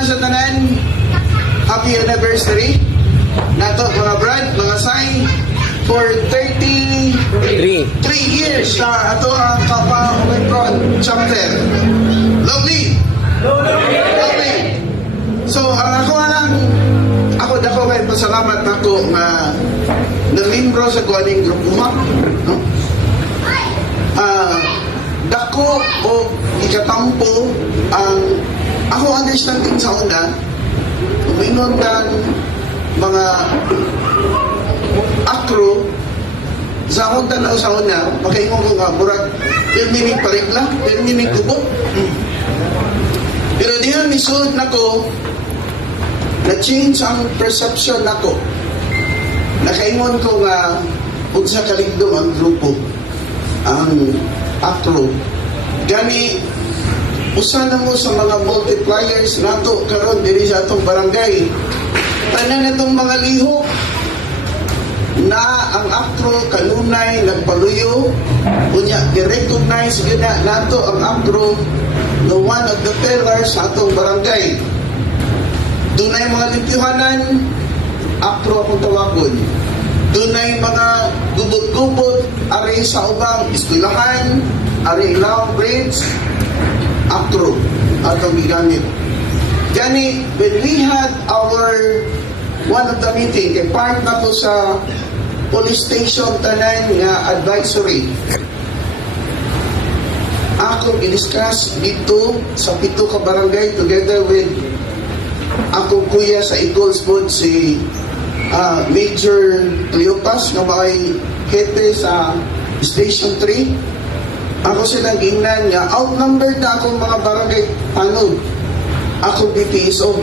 una sa tanan, happy anniversary. Nato mga brad, mga sign for 33 years sa ato ang Kappa Omicron chapter. Lovely. So, ako dako kay pasalamat ako nga namimbro sa kuaning grupo mo. No? Dako o ikatampo ang ako understanding sa una, uminon kang mga akro sa akong tanaw sa una, makaingon ko nga, murag 10 minute parigla, 10 minute kubo. Pero diyan misud nako, na-change ang perception nako. Nakaingon ko nga, unsa kaligdom ang grupo, ang akro. Gani, usa na mo sa mga multipliers nato karon diri sa atong barangay. Tanan natong mga lihok na ang akro kanunay nagpaluyo unya i-recognize gyud nato ang akro na one of the pillars sa atong barangay. Dunay mga limpyuhanan, akro akong tawagon. Dunay mga gubot-gubot ari sa ubang eskwelahan, ari ilaw bridge, akro atong gigamit. Gani, when we had our one of the meeting, kay part na po sa police station tanan nga advisory. Ako i-discuss dito sa 7 ka barangay together with akong kuya sa Eagles Food, si Major Cleopas na may hepe sa Station 3. Ako silang ingnan nga outnumbered na akong mga barangay tanod. Ako BPSO.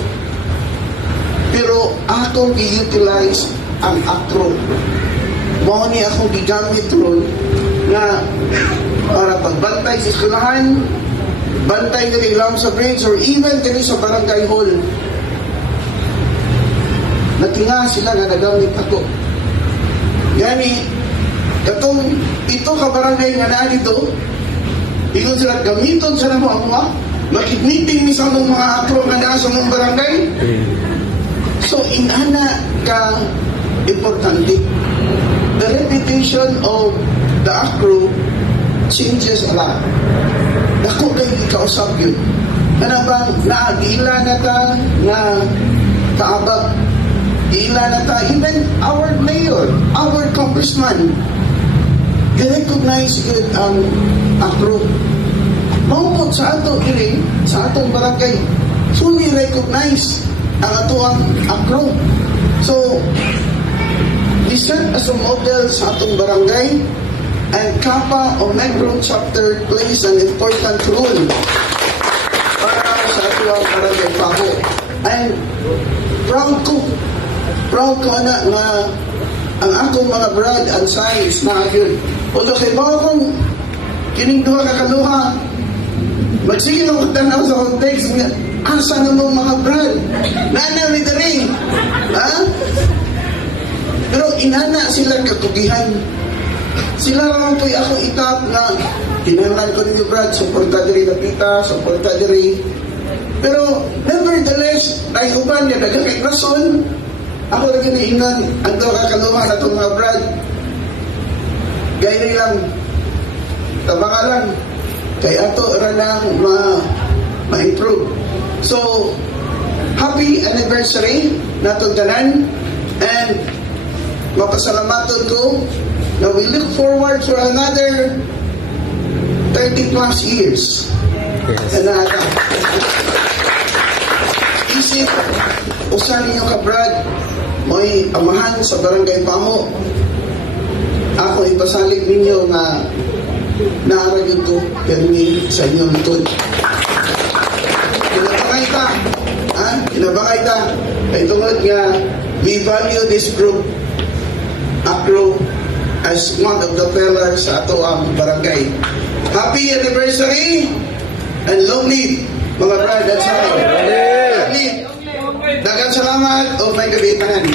Pero akong i-utilize ang akro. Mao ni akong gigamit ron nga para pagbantay sa eskwelahan, bantay kini lang sa bridge or even kini sa barangay hall. Natinga sila nga nagamit ako. Gani, katong ito ka barangay nga naa dito, ingon sila gamiton sa namo ako makikniting ni sa mga akro nga naa sa mong barangay. So, inana ka importante. The reputation of the akro changes a lot. Dako kayo ikausap yun. Ano bang naagila na ta nga kaabag? Ila na ta, even our mayor, our congressman, recognize yun ang akro. Maupot sa ato ini, sa atong barangay, fully recognize ang ato ang akro. So, we serve as a model sa atong barangay, and Kappa Omicron chapter plays an important role para sa ato ang barangay Paho. And proud ko na nga ang akong mga brad and signs na yun. Although kay mga kong kining duha kakaluha, magsige lang tanaw sa context nga, asa na mong mga brad? Nana with the ring. Ha? Pero inana sila katugihan. Sila lang po'y ako itap na kinahanglan ko ninyo brad, suporta diri na pita, suporta diri. Pero nevertheless, ay uban niya, nagkakay rason, ako na giniingan, ang daw kakaluha na itong mga brad. Gaya lang, tabaka lang, kaya ito lang ma-improve. So, happy anniversary na itong tanan, and mapasalamaton ko na we look forward for another 30 plus years. Yes. Na isip, usan ninyo ka brad, may amahan sa barangay Paho. Ako ipasalig ninyo na naaragin ko permi sa inyong litod. Kinabangay ta. Kinabangay ta. Kaya tungkol nga, we value this group, akro, as one of the pillars sa ato ang barangay. Happy anniversary and long live, mga brad at sa dagang salamat o may gabi tanan.